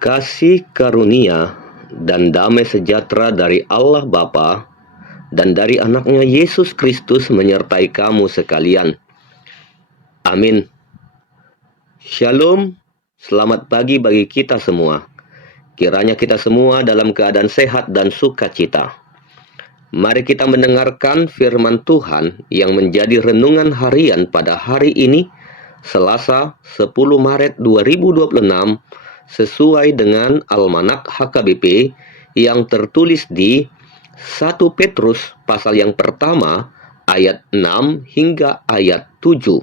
Kasih karunia dan damai sejahtera dari Allah Bapa dan dari anaknya Yesus Kristus menyertai kamu sekalian. Amin. Shalom, selamat pagi bagi kita semua. Kiranya kita semua dalam keadaan sehat dan sukacita. Mari kita mendengarkan firman Tuhan yang menjadi renungan harian pada hari ini, Selasa 10 Maret 2026, sesuai dengan Almanak HKBP yang tertulis di 1 Petrus pasal yang pertama ayat 6 hingga ayat 7.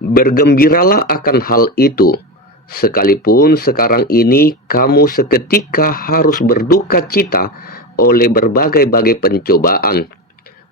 Bergembiralah akan hal itu, sekalipun sekarang ini kamu seketika harus berduka cita oleh berbagai-bagai pencobaan.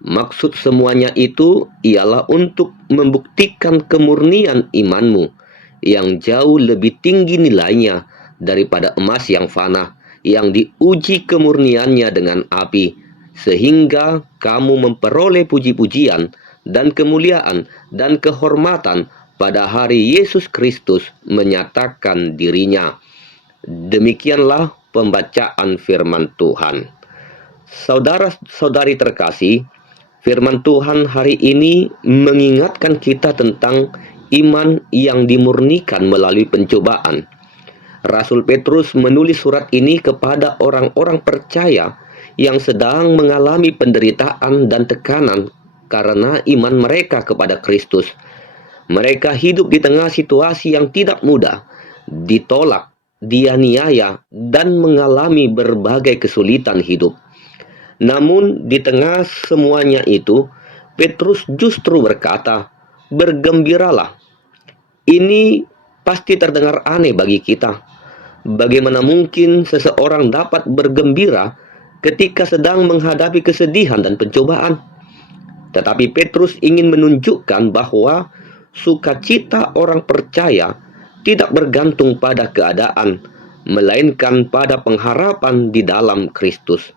Maksud semuanya itu ialah untuk membuktikan kemurnian imanmu yang jauh lebih tinggi nilainya daripada emas yang fana, yang diuji kemurniannya dengan api, sehingga kamu memperoleh puji-pujian dan kemuliaan dan kehormatan pada hari Yesus Kristus menyatakan dirinya. Demikianlah pembacaan firman Tuhan. Saudara-saudari terkasih, firman Tuhan hari ini mengingatkan kita tentang iman yang dimurnikan melalui pencobaan. Rasul Petrus menulis surat ini kepada orang-orang percaya yang sedang mengalami penderitaan dan tekanan karena iman mereka kepada Kristus. Mereka hidup di tengah situasi yang tidak mudah, ditolak, dianiaya, dan mengalami berbagai kesulitan hidup. Namun di tengah semuanya itu, Petrus justru berkata, "Bergembiralah." Ini pasti terdengar aneh bagi kita. Bagaimana mungkin seseorang dapat bergembira ketika sedang menghadapi kesedihan dan pencobaan? Tetapi Petrus ingin menunjukkan bahwa sukacita orang percaya tidak bergantung pada keadaan, melainkan pada pengharapan di dalam Kristus.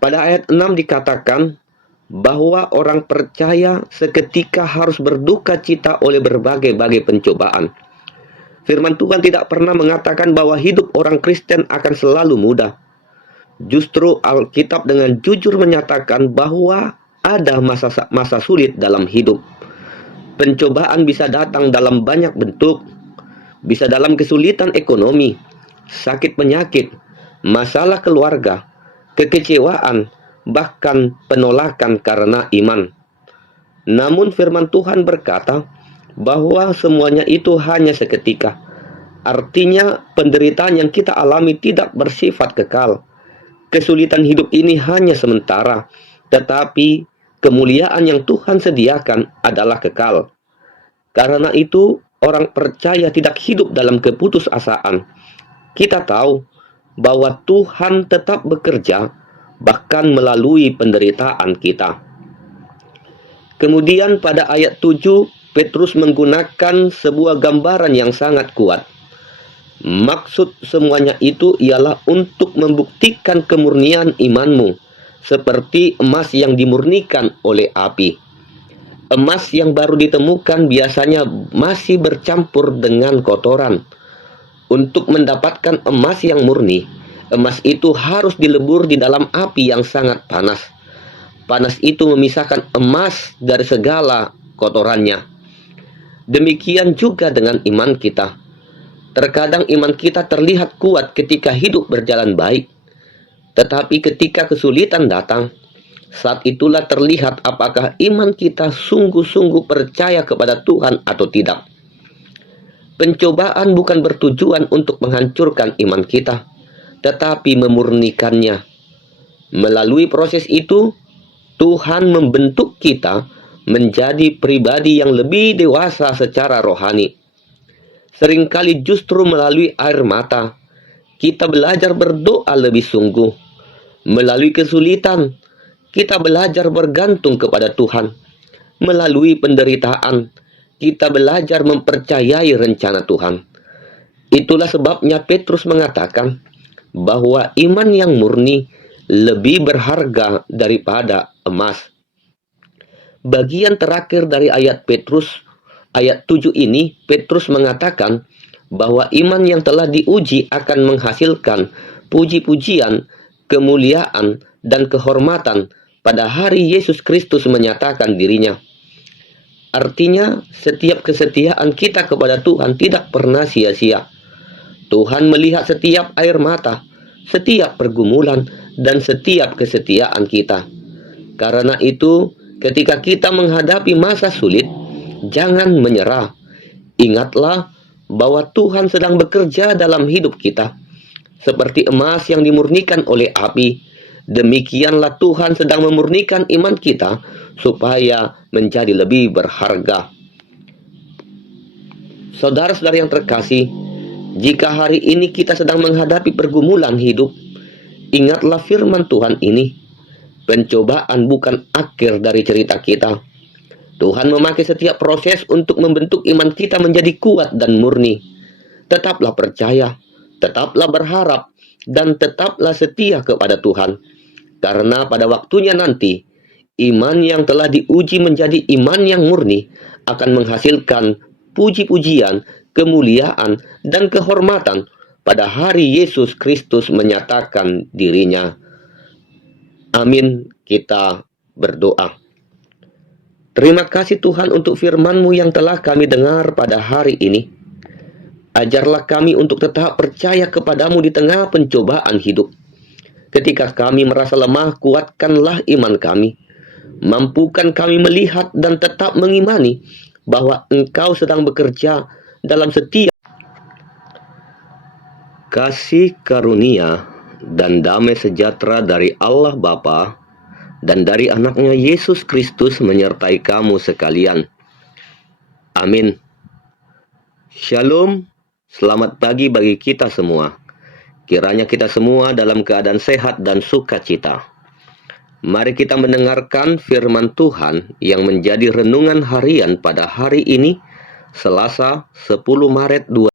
Pada ayat 6 dikatakan bahwa orang percaya seketika harus berduka cita oleh berbagai-bagai pencobaan. Firman Tuhan tidak pernah mengatakan bahwa hidup orang Kristen akan selalu mudah. Justru Alkitab dengan jujur menyatakan bahwa ada masa sulit dalam hidup. Pencobaan bisa datang dalam banyak bentuk, bisa dalam kesulitan ekonomi, sakit penyakit, masalah keluarga, kekecewaan, bahkan penolakan karena iman. Namun firman Tuhan berkata bahwa semuanya itu hanya seketika. Artinya penderitaan yang kita alami tidak bersifat kekal. Kesulitan hidup ini hanya sementara, tetapi kemuliaan yang Tuhan sediakan adalah kekal. Karena itu orang percaya tidak hidup dalam keputusasaan. Kita tahu bahwa Tuhan tetap bekerja bahkan melalui penderitaan kita. Kemudian pada ayat 7, Petrus menggunakan sebuah gambaran yang sangat kuat. Maksud semuanya itu ialah untuk membuktikan kemurnian imanmu, seperti emas yang dimurnikan oleh api. Emas yang baru ditemukan biasanya masih bercampur dengan kotoran. Untuk mendapatkan emas yang murni, emas itu harus dilebur di dalam api yang sangat panas. Panas itu memisahkan emas dari segala kotorannya. Demikian juga dengan iman kita. Terkadang iman kita terlihat kuat ketika hidup berjalan baik. Tetapi ketika kesulitan datang, saat itulah terlihat apakah iman kita sungguh-sungguh percaya kepada Tuhan atau tidak. Pencobaan bukan bertujuan untuk menghancurkan iman kita, tetapi memurnikannya. Melalui proses itu, Tuhan membentuk kita menjadi pribadi yang lebih dewasa secara rohani. Seringkali justru melalui air mata, kita belajar berdoa lebih sungguh. Melalui kesulitan, kita belajar bergantung kepada Tuhan. Melalui penderitaan, kita belajar mempercayai rencana Tuhan. Itulah sebabnya Petrus mengatakan bahwa iman yang murni lebih berharga daripada emas. Bagian terakhir dari ayat 7 ini, Petrus mengatakan bahwa iman yang telah diuji akan menghasilkan puji-pujian, kemuliaan, dan kehormatan pada hari Yesus Kristus menyatakan dirinya. Artinya, setiap kesetiaan kita kepada Tuhan tidak pernah sia-sia. Tuhan melihat setiap air mata, setiap pergumulan, dan setiap kesetiaan kita. Karena itu, ketika kita menghadapi masa sulit, jangan menyerah. Ingatlah bahwa Tuhan sedang bekerja dalam hidup kita. Seperti emas yang dimurnikan oleh api, demikianlah Tuhan sedang memurnikan iman kita supaya menjadi lebih berharga. Saudara-saudara yang terkasih, jika hari ini kita sedang menghadapi pergumulan hidup, ingatlah firman Tuhan ini. Pencobaan bukan akhir dari cerita kita. Tuhan memakai setiap proses untuk membentuk iman kita menjadi kuat dan murni. Tetaplah percaya, tetaplah berharap, dan tetaplah setia kepada Tuhan. Karena pada waktunya nanti, iman yang telah diuji menjadi iman yang murni akan menghasilkan puji-pujian, kemuliaan, dan kehormatan pada hari Yesus Kristus menyatakan dirinya. Amin, kita berdoa. Terima kasih Tuhan untuk firman-Mu yang telah kami dengar pada hari ini. Ajarlah kami untuk tetap percaya kepadamu di tengah pencobaan hidup. Ketika kami merasa lemah, kuatkanlah iman kami. Mampukan kami melihat dan tetap mengimani bahwa Engkau sedang bekerja dalam setiap kasih karunia dan damai sejahtera dari Allah Bapa dan dari anaknya Yesus Kristus menyertai kamu sekalian. Amin. Shalom, selamat pagi bagi kita semua. Kiranya kita semua dalam keadaan sehat dan sukacita. Mari kita mendengarkan firman Tuhan yang menjadi renungan harian pada hari ini, Selasa 10 Maret 2020.